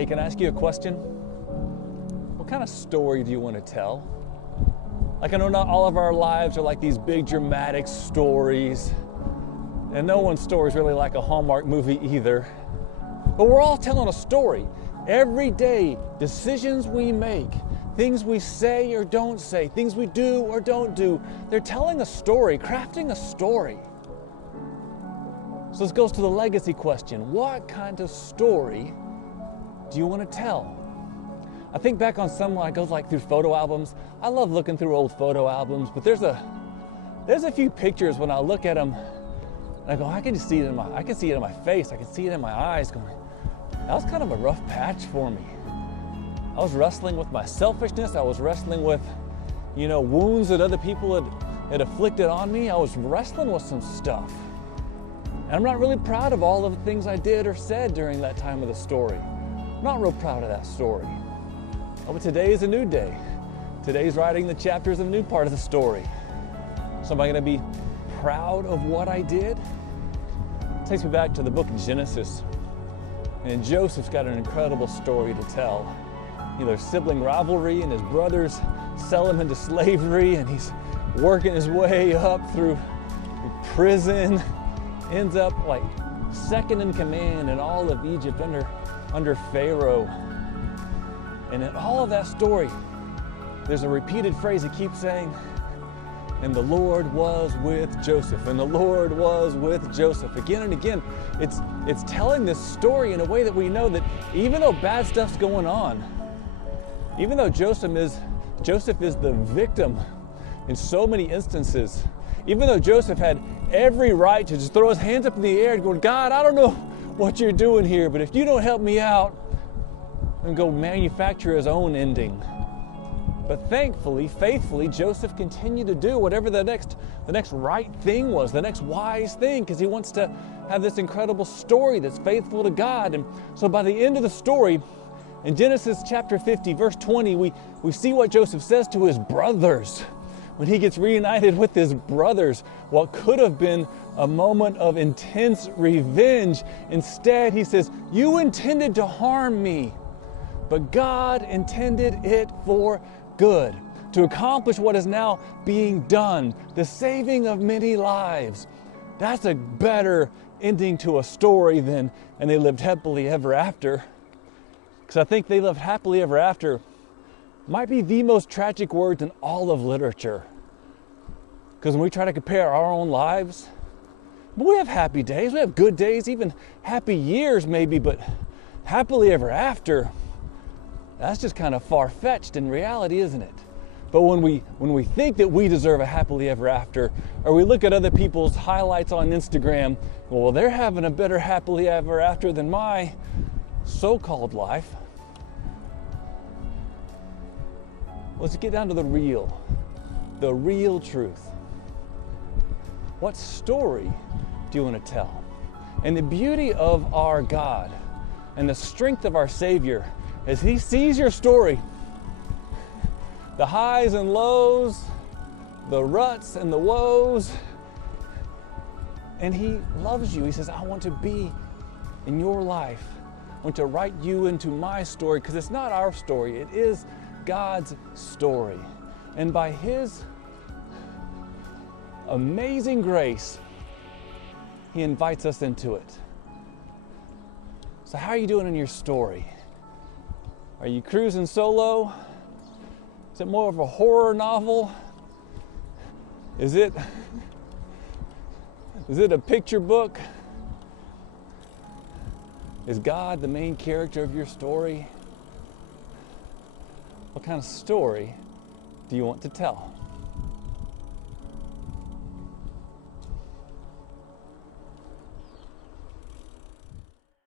Hey, can I ask you a question? What kind of story do you want to tell? Like, I know not all of our lives are like these big dramatic stories, and no one's story is really like a Hallmark movie either. But we're all telling a story. Every day, decisions we make, things we say or don't say, things we do or don't do, they're telling a story, crafting a story. So this goes to the legacy question. What kind of story do you want to tell? I think back on someone I goes like through photo albums. I love looking through old photo albums, but there's a few pictures when I look at them and I go, I can see it in my face, I can see it in my eyes going, that was kind of a rough patch for me. I was wrestling with my selfishness, I was wrestling with, wounds that other people had afflicted on me. I was wrestling with some stuff. And I'm not really proud of all of the things I did or said during that time of the story. I'm not real proud of that story. Oh, but today is a new day. Today's writing the chapters of a new part of the story. So am I going to be proud of what I did? It takes me back to the book of Genesis. And Joseph's got an incredible story to tell. There's sibling rivalry, and his brothers sell him into slavery, and he's working his way up through prison, ends up like second in command in all of Egypt under Pharaoh. And in all of that story, there's a repeated phrase he keeps saying, and the Lord was with Joseph, and the Lord was with Joseph. Again and again, it's telling this story in a way that we know that even though bad stuff's going on, even though Joseph is the victim in so many instances, even though Joseph had every right to just throw his hands up in the air and go, God, I don't know what you're doing here, but if you don't help me out, and go manufacture his own ending. But thankfully, faithfully, Joseph continued to do whatever the next right thing was, the next wise thing, because he wants to have this incredible story that's faithful to God. And so by the end of the story, in Genesis chapter 50, verse 20, we see what Joseph says to his brothers. When he gets reunited with his brothers, what could have been a moment of intense revenge, instead he says, you intended to harm me, but God intended it for good, to accomplish what is now being done, the saving of many lives. That's a better ending to a story than, and they lived happily ever after. Because I think they lived happily ever after might be the most tragic words in all of literature. Because when we try to compare our own lives, we have happy days, we have good days, even happy years maybe, but happily ever after, that's just kind of far-fetched in reality, isn't it? But when we think that we deserve a happily ever after, or we look at other people's highlights on Instagram, well, they're having a better happily ever after than my so-called life. Let's get down to the real truth. What story do you want to tell? And the beauty of our God and the strength of our Savior is He sees your story, the highs and lows, the ruts and the woes, and He loves you. He says, I want to be in your life. I want to write you into my story, because it's not our story, it is God's story. And by His amazing grace, He invites us into it. So how are you doing in your story? Are you cruising solo? Is it more of a horror novel? Is it a picture book? Is God the main character of your story? What kind of story do you want to tell?